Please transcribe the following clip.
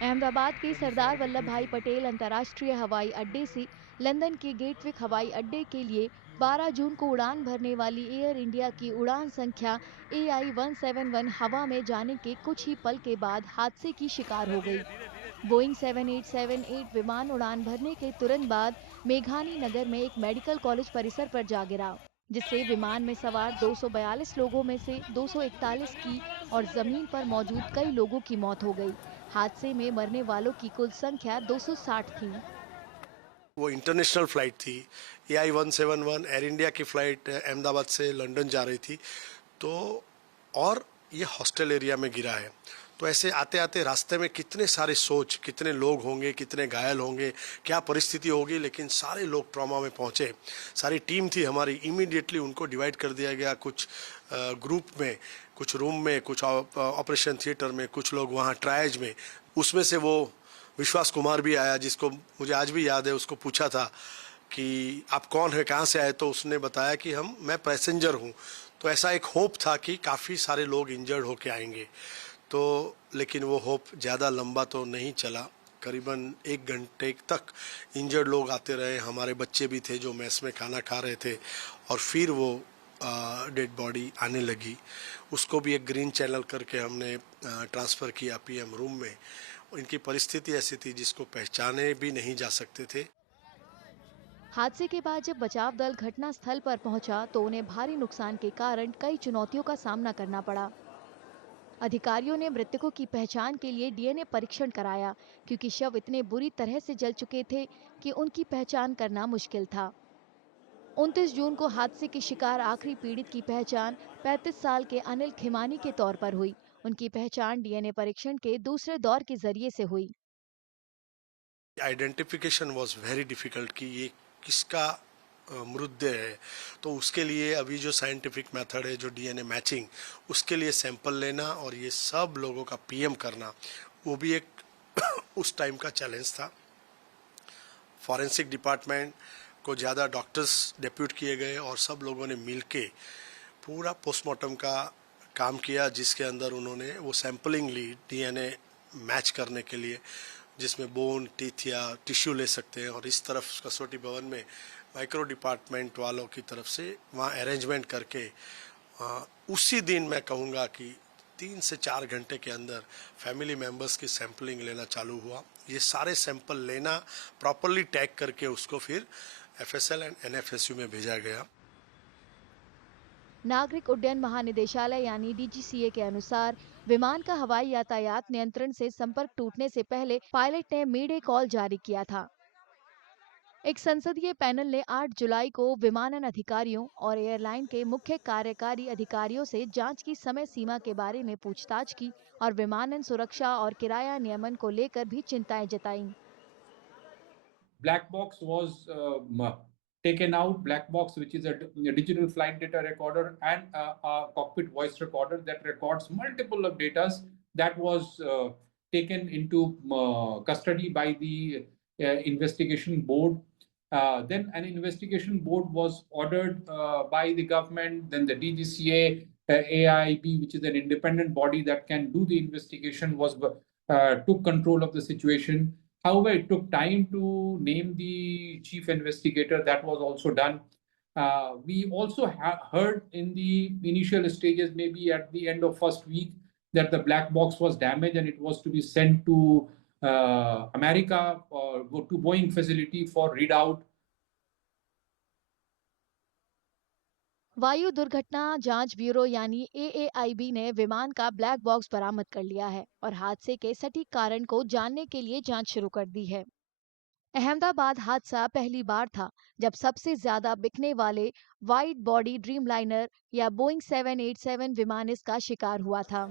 अहमदाबाद के सरदार वल्लभ भाई पटेल अंतर्राष्ट्रीय हवाई अड्डे से लंदन के गेटविक हवाई अड्डे के लिए 12 जून को उड़ान भरने वाली एयर इंडिया की उड़ान संख्या AI 171 हवा में जाने के कुछ ही पल के बाद हादसे की शिकार हो गई। बोइंग 7878 विमान उड़ान भरने के तुरंत बाद मेघानी नगर में एक मेडिकल कॉलेज परिसर पर जा गिरा, जिससे विमान में सवार 242 लोगों में से 241 की और जमीन पर मौजूद कई लोगों की मौत हो गई। हादसे में मरने वालों की कुल संख्या 260 थी। वो इंटरनेशनल फ़्लाइट थी। AI 171 एयर इंडिया की फ़्लाइट अहमदाबाद से लंदन जा रही थी। तो और ये हॉस्टल एरिया में गिरा है। तो ऐसे आते आते रास्ते में कितने सारे सोच, कितने लोग होंगे, कितने घायल होंगे, क्या परिस्थिति होगी, लेकिन सारे लोग ट्रॉमा में पहुंचे। सारी टीम थी हमारी, इमीडिएटली उनको डिवाइड कर दिया गया, कुछ ग्रुप में, कुछ रूम में, कुछ ऑपरेशन थिएटर में, कुछ लोग वहाँ ट्रायज में। उसमें से वो विश्वास कुमार भी आया, जिसको मुझे आज भी याद है। उसको पूछा था कि आप कौन है, कहाँ से आए, तो उसने बताया कि मैं पैसेंजर हूँ। तो ऐसा एक होप था कि काफ़ी सारे लोग इंजर्ड होके आएंगे। तो लेकिन वो होप ज़्यादा लंबा तो नहीं चला। करीबन 1 घंटे तक इंजर्ड लोग आते रहे। हमारे बच्चे भी थे जो मेस में खाना खा रहे थे, और फिर वो डेड बॉडी आने लगी। उसको भी एक ग्रीन चैनल करके हमने ट्रांसफ़र किया PM रूम में। इनकी परिस्थिति ऐसी थी जिसको पहचाने भी नहीं जा सकते थे। हादसे के बाद जब बचाव दल घटना स्थल पर पहुंचा तो उन्हें भारी नुकसान के कारण कई चुनौतियों का सामना करना पड़ा। अधिकारियों ने मृतकों की पहचान के लिए DNA परीक्षण कराया, क्योंकि शव इतने बुरी तरह से जल चुके थे कि उनकी पहचान करना मुश्किल था। 29 जून को हादसे के शिकार आखिरी पीड़ित की पहचान 35 साल के अनिल खिमानी के तौर पर हुई। उनकी पहचान DNA परीक्षण के दूसरे दौर के जरिए से हुई। आइडेंटिफिकेशन वॉज वेरी डिफ़िकल्ट कि ये किसका मृतदेह है। तो उसके लिए अभी जो साइंटिफिक मेथड है, जो DNA मैचिंग, उसके लिए सैंपल लेना और ये सब लोगों का PM करना, वो भी एक उस टाइम का चैलेंज था। फॉरेंसिक डिपार्टमेंट को ज़्यादा डॉक्टर्स डेप्यूट किए गए और सब लोगों ने मिलके पूरा पोस्टमार्टम का काम किया, जिसके अंदर उन्होंने वो सैंपलिंग ली DNA मैच करने के लिए, जिसमें बोन, टीथ या टिश्यू ले सकते हैं। और इस तरफ कसौटी भवन में माइक्रो डिपार्टमेंट वालों की तरफ से वहाँ अरेंजमेंट करके उसी दिन मैं कहूँगा कि 3 से 4 घंटे के अंदर फैमिली मेम्बर्स की सैंपलिंग लेना चालू हुआ। ये सारे सैंपल लेना, प्रॉपरली टैग करके उसको फिर FSL एंड NFSU में भेजा गया। नागरिक उड्डयन महानिदेशालय यानी DGCA के अनुसार विमान का हवाई यातायात नियंत्रण से संपर्क टूटने से पहले पायलट ने मेडे कॉल जारी किया था। एक संसदीय पैनल ने 8 जुलाई को विमानन अधिकारियों और एयरलाइन के मुख्य कार्यकारी अधिकारियों से जांच की समय सीमा के बारे में पूछताछ की और विमानन सुरक्षा और किराया नियमन को लेकर भी चिंताएं जताईं। Black box was taken out. Black box, which is a digital flight data recorder and a cockpit voice recorder that records multiple of data, that was taken into custody by the investigation board. Then an investigation board was ordered by the government. Then the DGCA, AIB, which is an independent body that can do the investigation, was took control of the situation. However, it took time to name the chief investigator. That was also done. We also heard in the initial stages, maybe at the end of first week, that the black box was damaged and it was to be sent to America or to Boeing facility for readout. वायु दुर्घटना जांच bureau यानी AAIB ने विमान का black box बरामद कर लिया है और हादसे के सटीक कारण को जानने के लिए जांच शुरू कर दी है। अहमदाबाद हादसा पहली बार था जब सबसे ज्यादा बिकने वाले वाइड बॉडी ड्रीमलाइनर या बोइंग 787 विमान इसका शिकार हुआ था।